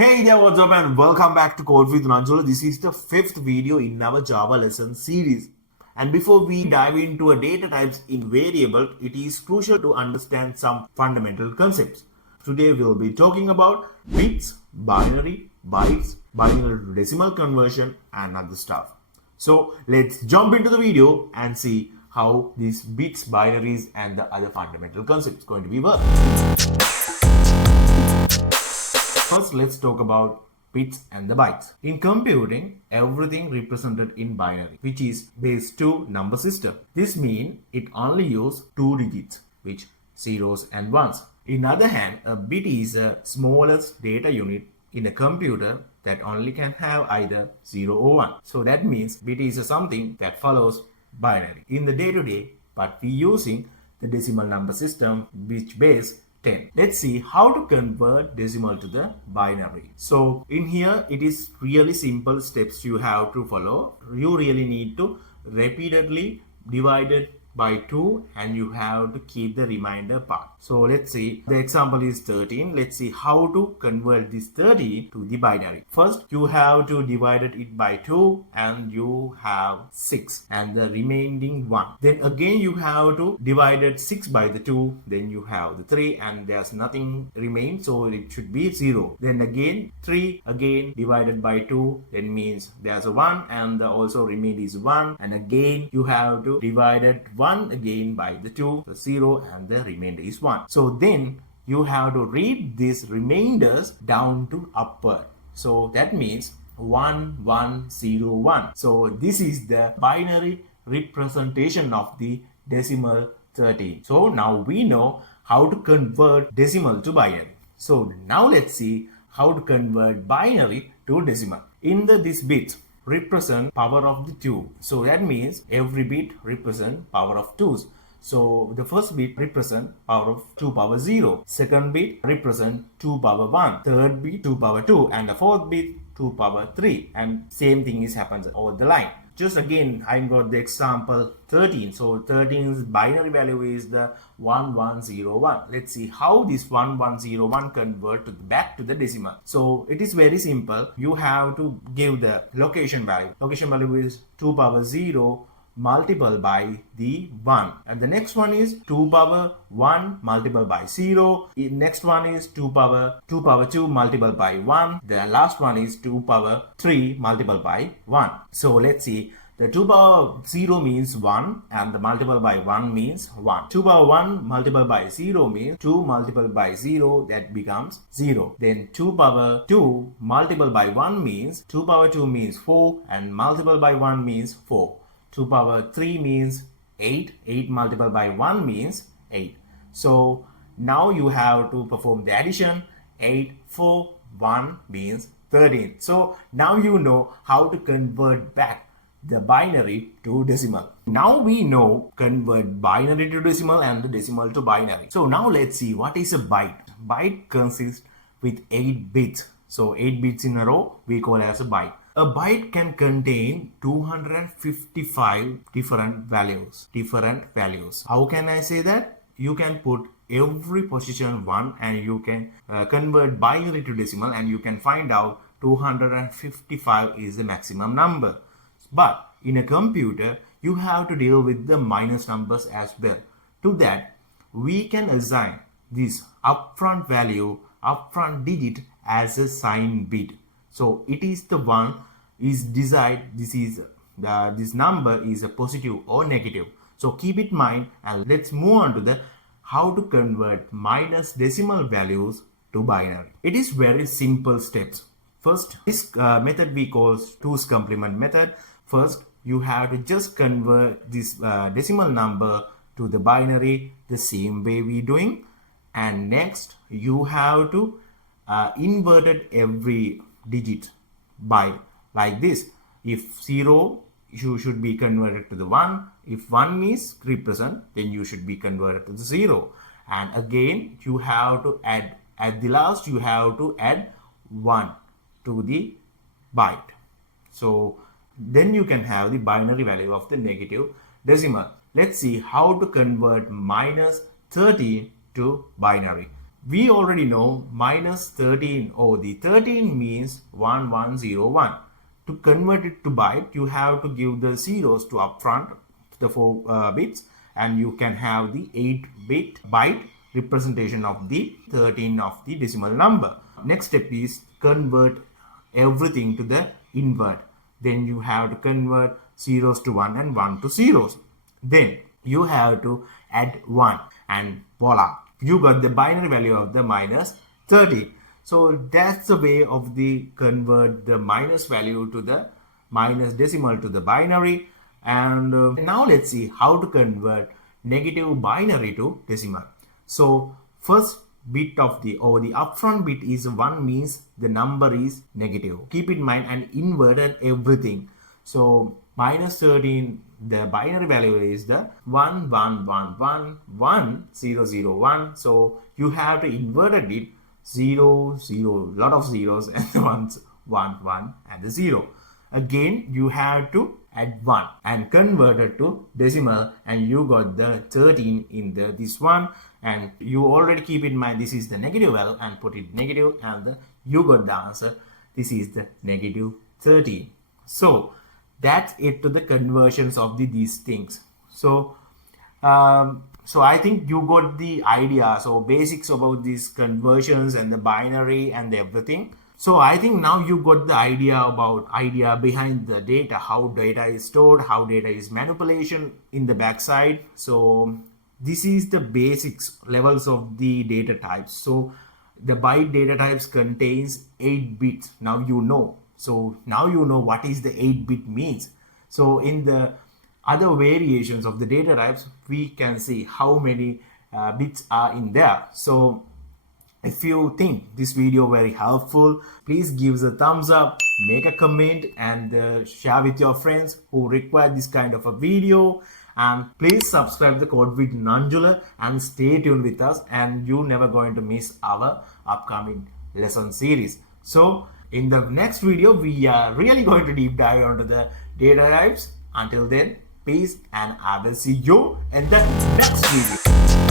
Hey there, what's up and welcome back to Code with Nanjula. This is the fifth video in our Java lesson series. And before we dive into a data types in variable, it is crucial to understand some fundamental concepts. Today we'll be talking about bits, binary, bytes, binary to decimal conversion and other stuff. So let's jump into the video and see how these bits, binaries and the other fundamental concepts going to be work. First, let's talk about bits and the bytes. In computing, everything represented in binary, which is base 2 number system. This means it only uses 2 digits, which zeros and ones. In other hand, a bit is the smallest data unit in a computer that only can have either 0 or 1. So that means bit is something that follows binary in the day-to-day, but we using the decimal number system which base 10. Let's see how to convert decimal to the binary. So in here it is really simple steps you have to follow. You really need to repeatedly divide it by 2 and you have to keep the remainder part. So let's see, the example is 13. Let's see how to convert this 13 to the binary. First you have to divide it by 2 and you have 6 and the remaining 1. Then again you have to divide it 6 by the 2, then you have the 3 and there's nothing remain, so it should be 0. Then again 3 again divided by 2, then means there's a 1 and the also remain is 1, and again you have to divide it 1 again by the 2, the 0 and the remainder is 1. So then you have to read these remainders down to upward. So that means 1 1 0 1. So this is the binary representation of the decimal 13. So now we know how to convert decimal to binary. So now let's see how to convert binary to decimal. In this bit represent power of the 2. So that means every bit represent power of 2s. So the first bit represent power of 2 power 0. Second bit represent 2 power 1. Third bit 2 power 2. And the fourth bit 2 power 3. And same thing is happens over the line. Just again, I got the example 13. So 13's binary value is the 1101. Let's see how this 1101 convert back to the decimal. So it is very simple. You have to give the location value. Location value is 2 power 0 multiplied by the 1. And the next one is 2 power 1 multiplied by 0. The next one is 2 power 2 multiplied by 1. The last one is 2 power 3 multiplied by 1. So let's see. The 2 power 0 means 1 and the multiple by 1 means 1. 2 power 1 multiplied by 0 means 2 multiplied by 0, that becomes 0. Then 2 power 2 multiplied by 1 means 2 power 2 means 4 and multiplied by 1 means 4. 2 power 3 means 8. 8 multiplied by 1 means 8. So now you have to perform the addition. 8, 4, 1 means 13. So now you know how to convert back the binary to decimal. Now we know convert binary to decimal and the decimal to binary. So now let's see what is a byte. Byte consists with 8 bits. So 8 bits in a row we call as a byte. A byte can contain 255 different values. How can I say that? You can put every position 1 and you can convert binary to decimal and you can find out 255 is the maximum number. But in a computer, you have to deal with the minus numbers as well. To that, we can assign this upfront value, upfront digit as a sign bit. So it is the one is desired. This number is a positive or negative. So keep it in mind and let's move on to the how to convert minus decimal values to binary. It is very simple steps. First, this method we call 2's complement method. First, you have to just convert this decimal number to the binary the same way we doing. And next, you have to inverted every digit by like this. If 0, you should be converted to the 1. If 1 is represent, then you should be converted to the 0. And again, you have to add, at the last, you have to add 1 to the byte. So then you can have the binary value of the negative decimal. Let's see how to convert minus 13 to binary. we already know minus 13, the 13 means 1101. To convert it to byte, you have to give the zeros to upfront, the 4 bits, and you can have the 8-bit byte representation of the 13 of the decimal number. Next step is convert everything to the invert. Then you have to convert zeros to 1 and 1 to zeros. Then you have to add 1 and voila, you got the binary value of the minus 30. So that's the way of the convert the minus value to the minus decimal to the binary. And now let's see how to convert negative binary to decimal. So first bit of the upfront bit is 1, means the number is negative. Keep in mind and inverted everything. So minus 13, the binary value is the 11111001. So you have to inverted it 0 0, lot of zeros and the ones 1 1 and the 0. Again you have to add 1 and convert it to decimal, and you got the 13 in this one. And you already keep in mind this is the negative value and put it negative, and you got the answer. This is the negative 13. So that's it to the conversions of these things. So so I think you got the idea, so basics about these conversions and the binary and everything. So I think now you got the idea behind the data, how data is stored, how data is manipulation in the backside. So this is the basics levels of the data types. So the byte data types contains 8 bits. Now you know. So now you know what is the 8-bit means. So in the other variations of the data types, we can see how many bits are in there. So if you think this video very helpful, please give us a thumbs up, make a comment, and share with your friends who require this kind of a video. And please subscribe the Code with Nanjula and stay tuned with us, and you're never going to miss our upcoming lesson series. So in the next video, we are really going to deep dive onto the data types. Until then, peace, and I will see you in the next video.